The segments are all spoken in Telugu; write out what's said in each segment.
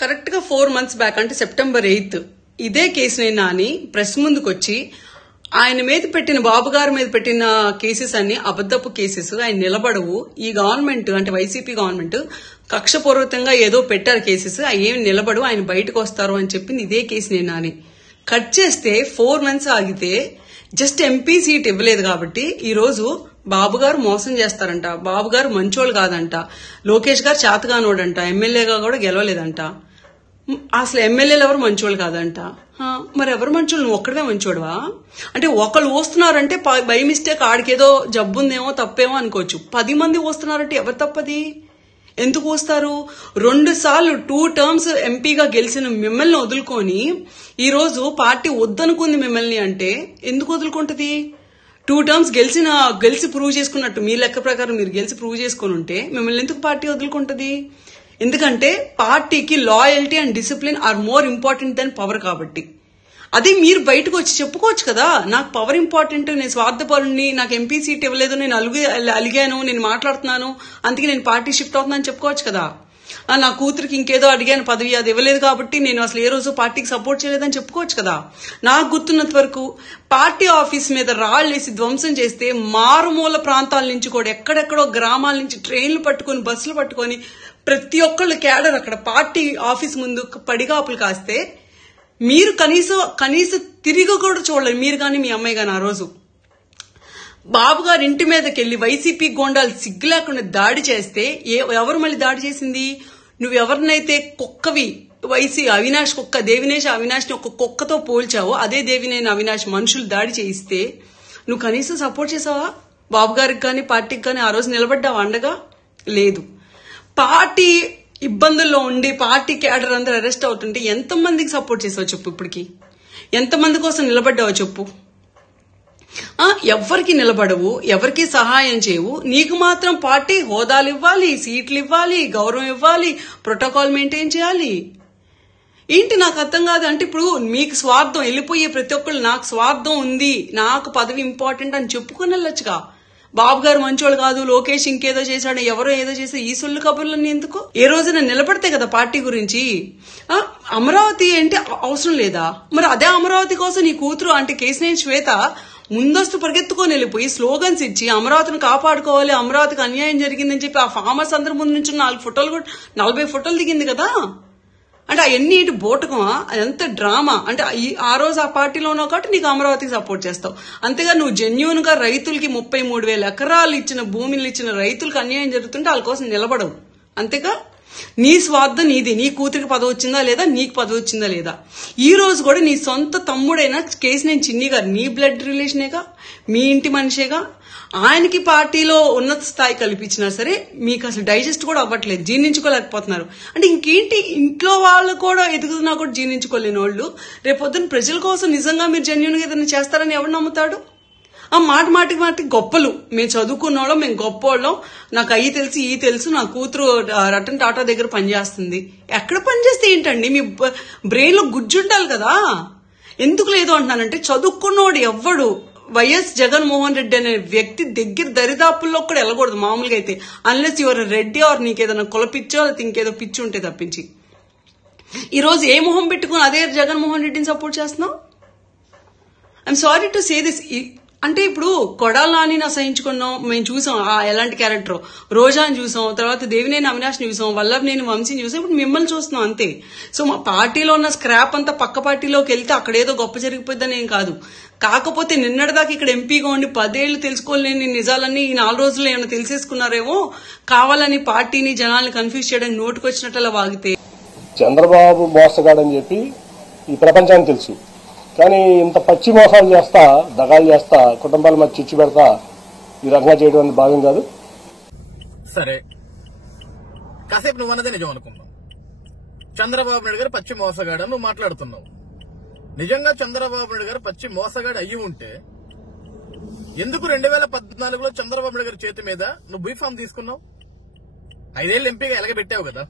కరెక్ట్ గా 4 months బ్యాక్ అంటే September 8th ఇదే కేసుని నాని ప్రెస్ ముందుకు వచ్చి ఆయన మీద పెట్టిన బాబు గారి మీద పెట్టిన కేసెస్ అన్ని అబద్ధపు కేసెస్, ఆయన నిలబడవు, ఈ గవర్నమెంట్ అంటే వైసీపీ గవర్నమెంట్ కక్షపూర్వకంగా ఏదో పెట్టారు కేసెస్, అవి ఏమి నిలబడు, ఆయన బయటకు వస్తారు అని చెప్పింది ఇదే కేసుని నాని. కట్ చేస్తే 4 months ఆగితే జస్ట్ ఎంపీ సీట్ ఇవ్వలేదు కాబట్టి ఈ రోజు బాబు గారు మోసం చేస్తారంట, బాబు గారు మంచోళ్ళు కాదంట, లోకేష్ గారు చేతగానోడంట, ఎమ్మెల్యేగా కూడా గెలవలేదంట, అసలు ఎమ్మెల్యేలు ఎవరు మంచోళ్ళు కాదంట. మరి ఎవరు మంచోళ్ళు, నువ్వు ఒక్కడవే మంచోడువా? అంటే ఒకళ్ళు వస్తున్నారంటే బై మిస్టేక్ ఆడికేదో జబ్బు ఉందేమో తప్పేమో అనుకోవచ్చు, 10 మంది వస్తున్నారంటే ఎవరు తప్పది? ఎందుకు వస్తారు? 2 సార్లు 2 terms ఎంపీగా గెలిచిన మిమ్మల్ని వదులుకొని ఈ రోజు పార్టీ వద్దనుకుంది మిమ్మల్ని అంటే ఎందుకు వదులుకుంటది? 2 terms గెలిచి ప్రూవ్ చేసుకున్నట్టు మీ లెక్క ప్రకారం మీరు గెలిచి ప్రూవ్ చేసుకుని ఉంటే మిమ్మల్ని ఎందుకు పార్టీ వదులుకుంటది? ఎందుకంటే పార్టీకి loyalty and discipline are more important than power. కాబట్టి అది మీరు బయటకు వచ్చి చెప్పుకోవచ్చు కదా, నాకు పవర్ ఇంపార్టెంట్, నేను స్వార్థపరుణ్ణి, నాకు ఎంపీ సీట్ ఇవ్వలేదు, నేను అలిగాను, నేను మాట్లాడుతున్నాను, అందుకే నేను పార్టీ షిఫ్ట్ అవుతున్నాను చెప్పుకోవచ్చు కదా. నా కూతురికి ఇంకేదో అడిగాను పదవి, అది ఇవ్వలేదు కాబట్టి నేను అసలు ఏ రోజు పార్టీకి సపోర్ట్ చేయలేదని చెప్పుకోవచ్చు కదా. నాకు గుర్తున్నంత వరకు పార్టీ ఆఫీస్ మీద రాళ్లేసి ధ్వంసం చేస్తే మారుమూల ప్రాంతాల నుంచి కూడా ఎక్కడెక్కడో గ్రామాల నుంచి ట్రైన్లు పట్టుకొని బస్సులు పట్టుకొని ప్రతి ఒక్కళ్ళు క్యాడర్ అక్కడ పార్టీ ఆఫీస్ ముందు పడిగాపులు కాస్తే మీరు కనీసం తిరిగి కూడా చూడలేదు, మీరు కానీ మీ అమ్మాయి కానీ. ఆ రోజు బాబు గారి ఇంటి మీదకి వెళ్లి వైసీపీ గోండాలు సిగ్గు లేకుండా దాడి చేస్తే ఎవరు మళ్ళీ దాడి చేసింది? నువ్వు ఎవరినైతే కుక్కవి అవినాష్ కుక్క దేవినేష్ అవినాష్ ని ఒక కుక్కతో పోల్చావో అదే దేవినేని అవినాష్ మనుషులు దాడి చేయిస్తే నువ్వు కనీసం సపోర్ట్ చేసావా? బాబు గారికి కానీ పార్టీకి కానీ ఆ రోజు నిలబడ్డావా అండగా? లేదు. పార్టీ ఇబ్బందుల్లో ఉండి పార్టీ క్యాడర్ అందరూ అరెస్ట్ అవుతుంటే ఎంతమందికి సపోర్ట్ చేసావు చెప్పు? ఇప్పటికి ఎంతమంది కోసం నిలబడ్డావో చెప్పు? ఎవరికి నిలబడవు, ఎవరికి సహాయం చేయవు, నీకు మాత్రం పార్టీ హోదాలు ఇవ్వాలి, సీట్లు ఇవ్వాలి, గౌరవం ఇవ్వాలి, ప్రోటోకాల్ మెయింటైన్ చేయాలి. ఏంటి నాకు అర్థం కాదు. అంటే ఇప్పుడు మీకు స్వార్థం, వెళ్ళిపోయే ప్రతి ఒక్కళ్ళు నాకు స్వార్థం ఉంది, నాకు పదవి ఇంపార్టెంట్ అని చెప్పుకుని వెళ్ళొచ్చుగా. బాబు గారు మంచోళ్ళు కాదు, లోకేష్ ఇంకేదో చేశాడు, ఎవరో ఏదో చేస్తే ఈ సొల్లు కబుర్లన్నీ ఎందుకు? ఏ రోజున నిలబడితే కదా పార్టీ గురించి. అమరావతి అంటే అవసరం లేదా? మరి అదే అమరావతి కోసం నీ కూతురు అంటే కేశినేని శ్వేత ముందస్తు పరిగెత్తుకొని వెళ్ళిపోయి స్లోగన్స్ ఇచ్చి అమరావతిని కాపాడుకోవాలి, అమరావతికి అన్యాయం జరిగిందని చెప్పి ఆ ఫార్మర్స్ అందరి ముందు నుంచి 40 ఫోటోలు దిగింది కదా. అంటే అవన్నీ ఇటు బోటకమా? అదంతా డ్రామా. అంటే ఆ రోజు ఆ పార్టీలో ఉన్నావు కాబట్టి నీకు అమరావతికి సపోర్ట్ చేస్తావు. అంతేగా నువ్వు జెన్యూన్ గా రైతులకి 33,000 ఎకరాలు ఇచ్చిన భూమిని ఇచ్చిన రైతులకు అన్యాయం జరుగుతుంటే వాళ్ళ కోసం నిలబడవు. అంతేగా నీ స్వార్థం నీది. నీ కూతురికి పదవి వచ్చిందా లేదా, నీకు పదవి వచ్చిందా లేదా? ఈ రోజు కూడా నీ సొంత తమ్ముడైన కేశినేని చిన్ని గారు నీ బ్లడ్ రిలేషనేగా, మీ ఇంటి మనిషేగా. ఆయనకి పార్టీలో ఉన్నత స్థాయి కల్పించినా సరే మీకు అసలు డైజెస్ట్ కూడా అవ్వట్లేదు, జీర్ణించుకోలేకపోతున్నారు. అంటే ఇంకేంటి, ఇంట్లో వాళ్ళు కూడా ఎదుగుతున్నా కూడా జీర్ణించుకోలేని వాళ్ళు రేపొద్దున ప్రజల కోసం నిజంగా మీరు జెన్యూన్ గా ఏదైనా చేస్తారని ఎవరు నమ్ముతాడు? మాటికి గొప్పలు, మేము చదువుకున్న వాళ్ళం, మేము గొప్పోళ్ళం, నాకు అయ్యి తెలుసు ఈ తెలుసు, నా కూతురు రతన్ టాటా దగ్గర పనిచేస్తుంది. ఎక్కడ పనిచేస్తే ఏంటండి? మీ బ్రెయిన్ లో గుజ్జుండాలి కదా. ఎందుకు లేదు అంటున్నానంటే చదువుకున్నవాడు ఎవ్వడు వైఎస్ జగన్మోహన్ రెడ్డి అనే వ్యక్తి దగ్గర దరిదాపుల్లో కూడా వెళ్ళకూడదు మామూలుగా అయితే, అన్లెస్ యువర్ రెడ్డి ఆర్ నీకేదైనా కొలపిచ్చో లేకపోతే ఇంకేదో పిచ్చి ఉంటే తప్పించి. ఈ రోజు ఏ మొహం పెట్టుకుని అదే జగన్మోహన్ రెడ్డిని సపోర్ట్ చేస్తున్నావు? I'm sorry to say this. అంటే ఇప్పుడు కొడాల నానిని అసహించుకున్నాం, మేము చూసాం ఎలాంటి క్యారెక్టర్, రోజాని చూసాం, తర్వాత దేవినేని అవినాష్ని చూసాం, వల్లభనేని వంశీని చూసాం, ఇప్పుడు మిమ్మల్ని చూస్తున్నాం అంతే. సో మా పార్టీలో ఉన్న స్క్రాప్ అంతా పక్క పార్టీలోకి వెళ్తే అక్కడేదో గొప్ప జరిగిపోద్దని ఏం కాదు. కాకపోతే నిన్నటిదాకా ఇక్కడ ఎంపీగా ఉండి 10 ఏళ్లు తెలుసుకోలేని నిజాలన్నీ ఈ 4 రోజుల్లో ఏమైనా తెలిసేసుకున్నారేమో, కావాలని పార్టీని జనాల్ని కన్ఫ్యూజ్ చేయడానికి నోటుకొచ్చినట్లా వాగితే. చంద్రబాబు మోసగాడని చెప్పి ఈ ప్రపంచానికి తెలుసు, కానీ ఇంత పచ్చి మోసాలు చేస్తా, దగాలు చేస్తా, కుటుంబాల మధ్య చిచ్చు పెడతా ఈ రకంగా చేయడం అనేది భాగం కాదు. సరే, కాసేపు నువ్వు అన్నదే నిజం అనుకున్నావు. చంద్రబాబు నాయుడు గారు పచ్చి మోసగాడు నువ్వు మాట్లాడుతున్నావు. నిజంగా చంద్రబాబు నాయుడు గారు పచ్చి మోసగాడు అయ్యి ఉంటే ఎందుకు 2014లో చంద్రబాబు నాయుడు గారి చేతి మీద నువ్వు బీఫామ్ తీసుకున్నావు? 5 ఏళ్ళు ఎంపీగా ఎలగబెట్టావు కదా.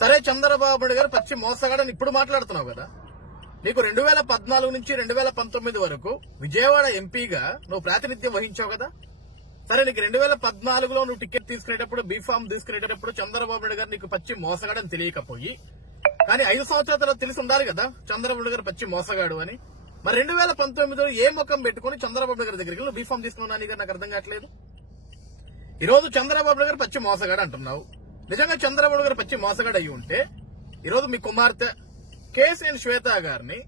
సరే, చంద్రబాబు నాయుడు గారు పచ్చి మోసగాడని ఇప్పుడు మాట్లాడుతున్నావు కదా. నీకు 2014 నుంచి 2019 వరకు విజయవాడ ఎంపీగా నువ్వు ప్రాతినిధ్యం వహించావు కదా. సరే, నీకు 2014లో నువ్వు టికెట్ తీసుకునేటప్పుడు, బీఫామ్ తీసుకునేటప్పుడు చంద్రబాబు నాయుడు గారు నీకు పచ్చి మోసగాడని తెలియకపోయి, కానీ 5 సంవత్సరాల తర్వాత తెలిసి ఉండాలి కదా చంద్రబాబు నాయుడు గారు పచ్చి మోసగాడు అని. మరి 2019లో ఏ ముఖం పెట్టుకుని చంద్రబాబు నాయుడు దగ్గరికి నువ్వు బీఫామ్ తీసుకున్నావు గారు? నాకు అర్థం కావట్లేదు. ఈ రోజు చంద్రబాబు నాయుడు గారు పచ్చి మోసగాడు అంటున్నావు. నిజంగా చంద్రబాబు గారు పచ్చి మోసగాడు అయ్యి ఉంటే ఈ రోజు మీ కుమార్తె కేసీఎన్ శ్వేత గారిని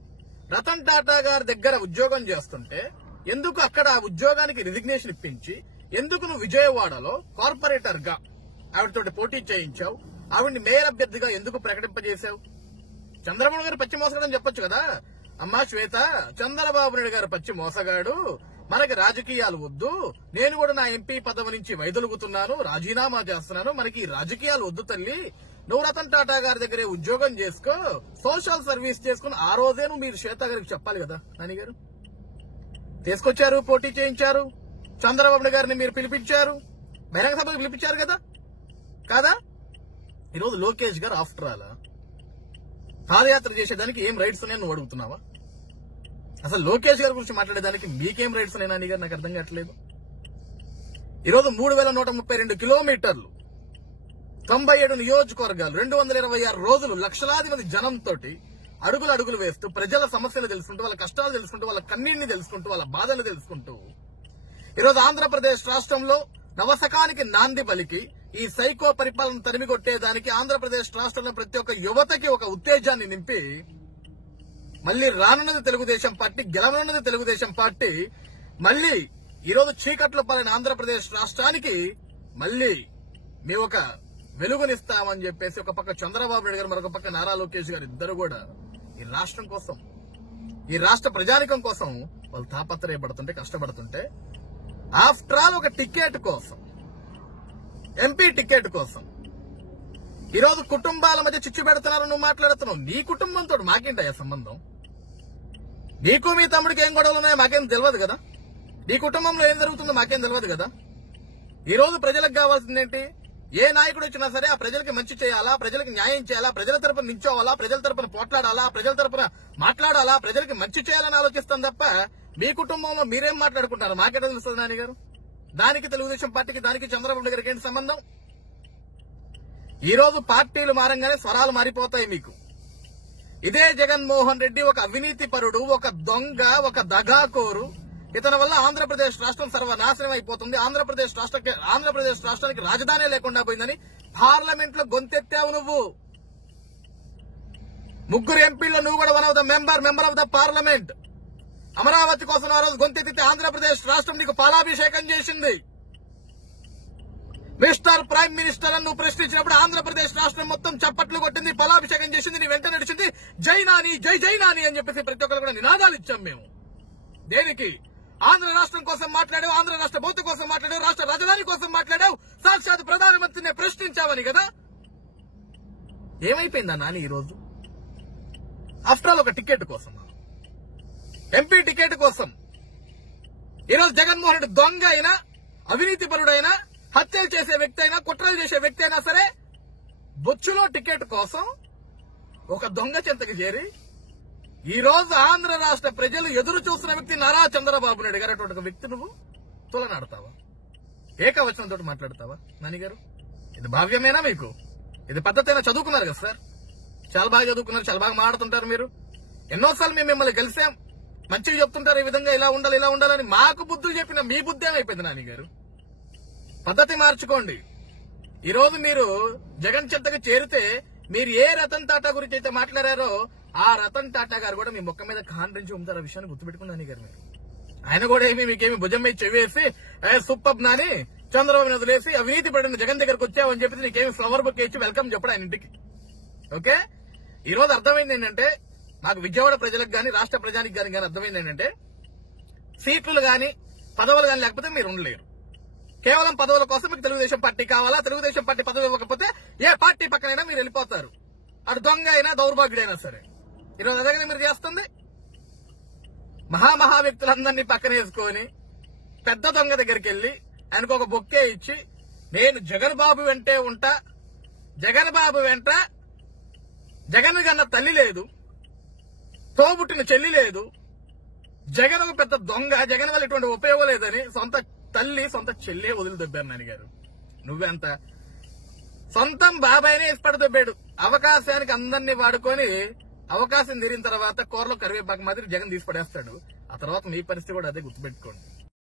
రతన్ టాటా గారి దగ్గర ఉద్యోగం చేస్తుంటే ఎందుకు అక్కడ ఆ ఉద్యోగానికి రిజిగ్నేషన్ ఇప్పించి, ఎందుకు నువ్వు విజయవాడలో కార్పొరేటర్ గా ఆవిడతోటి పోటీ చేయించావు? ఆవిడ్ని మేయర్ అభ్యర్థిగా ఎందుకు ప్రకటింపజేశావు? చంద్రబాబు గారు పచ్చి మోసగాడు అని చెప్పొచ్చు కదా. అమ్మా శ్వేత, చంద్రబాబు నాయుడు గారు పచ్చి మోసగాడు, మనకి రాజకీయాలు వద్దు, నేను కూడా నా ఎంపీ పదవి నుంచి వైదొలుగుతున్నాను, రాజీనామా చేస్తున్నాను, మనకి రాజకీయాలు వద్దు తల్లి, నువ్వు రతన్ టాటా గారి దగ్గరే ఉద్యోగం చేసుకో, సోషల్ సర్వీస్ చేసుకుని ఆ రోజే నువ్వు మీరు శ్వేత గారికి చెప్పాలి కదా. నాని గారు తీసుకొచ్చారు, పోటీ చేయించారు, చంద్రబాబు గారిని మీరు పిలిపించారు, బహిరంగ సభకు పిలిపించారు కదా కాదా? ఈరోజు లోకేష్ గారు ఆఫ్టర్ ఆల్ పాదయాత్ర చేసేదానికి ఏం రైట్స్ ఉన్నాయని నువ్వు అడుగుతున్నావా? అసలు లోకేష్ గారి గురించి మాట్లాడేదానికి మీకేం రైట్స్ ఉన్నాయి నాని గారు? నాకు అర్థం కావట్లేదు. ఈరోజు 3132 కిలోమీటర్లు, 97 నియోజకవర్గాలు, 226 రోజులు, లక్షలాది మంది జనంతో అడుగులు వేస్తూ ప్రజల సమస్యలు తెలుసుకుంటూ, వాళ్ళ కష్టాలు తెలుసుకుంటూ, వాళ్ళ కన్నీళ్ని తెలుసుకుంటూ, వాళ్ళ బాధలు తెలుసుకుంటూ ఈరోజు ఆంధ్రప్రదేశ్ రాష్ట్రంలో నవశకానికి నాంది పలికి ఈ సైకో పరిపాలన తరిమికొట్టేదానికి ఆంధ్రప్రదేశ్ రాష్ట్రంలో ప్రతి ఒక్క యువతకి ఒక ఉత్తేజాన్ని నింపి మళ్లీ రానున్నది తెలుగుదేశం పార్టీ, గెలవనున్నది తెలుగుదేశం పార్టీ, మళ్లీ ఈరోజు చీకట్లో పాలైన ఆంధ్రప్రదేశ్ రాష్ట్రానికి మళ్లీ మేము ఒక వెలుగునిస్తామని చెప్పేసి ఒక పక్క చంద్రబాబు నాయుడు గారు, మరొక పక్క నారా లోకేష్ గారు ఇద్దరు కూడా ఈ రాష్ట్రం కోసం, ఈ రాష్ట్ర ప్రజానికం కోసం వాళ్ళు తాపత్రయపడుతుంటే, కష్టపడుతుంటే, ఆఫ్టర్ ఆల్ ఒక టికెట్ కోసం, ఎంపీ టికెట్ కోసం ఈరోజు కుటుంబాల మధ్య చిచ్చు పెడుతున్నారు. నువ్వు మాట్లాడుతున్నావు. నీ కుటుంబంతో మాకేంటయ్యా సంబంధం? నీకు మీ తమ్ముడికి ఏం గొడవలు ఉన్నాయో మాకేం తెలియదు కదా. నీ కుటుంబంలో ఏం జరుగుతుందో మాకేం తెలియదు కదా. ఈ రోజు ప్రజలకు కావాల్సిందేంటి? ఏ నాయకుడు వచ్చినా సరే ఆ ప్రజలకి మంచి చేయాలా, ప్రజలకు న్యాయం చేయాలా, ప్రజల తరపున నించోవాలా, ప్రజల తరపున పోట్లాడాలా, ప్రజల తరపున మాట్లాడాలా, ప్రజలకి మంచి చేయాలని ఆలోచిస్తాం తప్ప మీ కుటుంబంలో మీరేం మాట్లాడుకుంటారు మాకేట తెలుస్తుంది నాని గారు? దానికి తెలుగుదేశం పార్టీకి, దానికి చంద్రబాబు నాయుడు గారికి ఏంటి సంబంధం? ఈ రోజు పార్టీలు మారంగానే స్వరాలు మారిపోతాయి మీకు. ఇదే జగన్మోహన్ రెడ్డి ఒక అవినీతి పరుడు, ఒక దొంగ, ఒక దగాకోరు. ఇతని వల్ల ఆంధ్రప్రదేశ్ రాష్ట్రం సర్వనాశనం అయిపోతుంది, ఆంధ్రప్రదేశ్ రాష్ట్రానికి రాజధాని లేకుండా పోయిందని పార్లమెంట్ లో గొంతెత్తావు నువ్వు. 3 ఎంపీల్లో నువ్వు కూడా one of the member of the parliament. Amaravati కోసం ఆ రోజు గొంతెత్తితే ఆంధ్రప్రదేశ్ రాష్ట్రం నీకు పాలాభిషేకం చేసింది. మిస్టర్ ప్రైమ్ మినిస్టర్ అని నువ్వు ప్రశ్నించినప్పుడు ఆంధ్రప్రదేశ్ రాష్ట్రం మొత్తం చప్పట్లు కొట్టింది, పాలాభిషేకం చేసింది, నీ వెంట నడిచింది. జై నాని, జై జై నాని అని చెప్పేసి ప్రతి ఒక్కరు కూడా నినాదాలు ఇచ్చాం మేము. దేనికి? ఆంధ్ర రాష్ట్రం కోసం మాట్లాడావు, ఆంధ్ర రాష్ట్ర భౌతిక కోసం మాట్లాడావు, రాష్ట్ర రాజధాని కోసం మాట్లాడావు, సాక్షాత్ ప్రధానమంత్రిని ప్రశ్నించావని కదా. ఏమైపోయిందా నాని ఈరోజు? ఆఫ్టర్ ఆల్ ఒక టికెట్ కోసం, ఎంపీ టికెట్ కోసం ఈరోజు జగన్మోహన్ రెడ్డి దొంగ అయినా, అవినీతి పరుడైనా, హత్యలు చేసే వ్యక్తి అయినా, కుట్రలు చేసే వ్యక్తి అయినా సరే బొచ్చులో టికెట్ కోసం ఒక దొంగ చెంతకు చేరి ఈ రోజు ఆంధ్ర రాష్ట్ర ప్రజలు ఎదురు చూస్తున్న వ్యక్తి నారా చంద్రబాబు నాయుడు గారు. అటువంటి ఒక వ్యక్తి నువ్వు తులనాడతావా? ఏకవచనంతో మాట్లాడతావా నాని గారు? ఇది భావ్యమేనా మీకు? ఇది పద్ధతైనా? చదువుకున్నారు కదా సార్, చాలా బాగా చదువుకున్నారు, చాలా బాగా మాట్లాడుతుంటారు మీరు. ఎన్నోసార్లు మేము మిమ్మల్ని కలిసాం, మంచిగా చెప్తుంటారు, ఈ విధంగా ఇలా ఉండాలి, ఇలా ఉండాలని. మాకు బుద్ధులు చెప్పిన మీ బుద్ధి ఏమైపోయింది నాని గారు? పద్ధతి మార్చుకోండి. ఈ రోజు మీరు జగన్ చెత్తకు చేరితే మీరు ఏ రతన్ టాటా గురించి అయితే మాట్లాడారో ఆ రతన్ టాటా గారు కూడా మీ ముఖం మీద కాండ్రించి ఉంటారు. ఆ విషయాన్ని గుర్తుపెట్టుకున్నాను గారు మీరు. ఆయన కూడా మీకేమి భుజం మీద చెవేసి సూపర్ నాని చంద్రబాబు వదిలేసి అవినీతి పడిన జగన్ దగ్గరకు వచ్చావని చెప్పి నీకేమి ఫ్లవర్ బుక్ ఇచ్చి వెల్కమ్ చెప్పడం ఆయన ఇంటికి. ఓకే, ఈ రోజు అర్థమైంది ఏంటంటే, మాకు విజయవాడ ప్రజలకు గాని, రాష్ట్ర ప్రజానికి గాని అర్థమైంది ఏంటంటే, సీట్లు గాని పదవులు గాని లేకపోతే మీరు ఉండలేరు. కేవలం పదవుల కోసం మీకు తెలుగుదేశం పార్టీ కావాలా? తెలుగుదేశం పార్టీ పదవి ఇవ్వకపోతే ఏ పార్టీ పక్కనైనా మీరు వెళ్ళిపోతారు. అటు దొంగ అయినా, దౌర్భాగ్యుడైనా సరే. ఈరోజు అదే మీరు చేస్తుంది. మహా వ్యక్తులందరినీ పక్కన వేసుకొని పెద్ద దొంగ దగ్గరికి వెళ్లి ఆయనకు ఒక బొక్కే ఇచ్చి, నేను జగన్ బాబు వెంటే ఉంటా, జగన్ బాబు వెంట జగన్ కన్నా తల్లి లేదు, తోబుట్టిన చెల్లి లేదు, జగన్ ఒక పెద్ద దొంగ, జగన్ వల్ల ఎటువంటి ఉపయోగం లేదని సొంత తల్లి సొంత చెల్లే వదిలి దొబ్బారు నాన్నగారు. నువ్వెంత సొంతం బాబాయినే ఇష్టపడి దొబ్బాడు. అవకాశానికి అందరినీ వాడుకొని అవకాశం తీరిన తర్వాత కూరలో కరివేపాకు మాదిరి జగన్ తీసి పడేస్తాడు. ఆ తర్వాత మీ పరిస్థితి కూడా అదే, గుర్తుపెట్టుకోండి.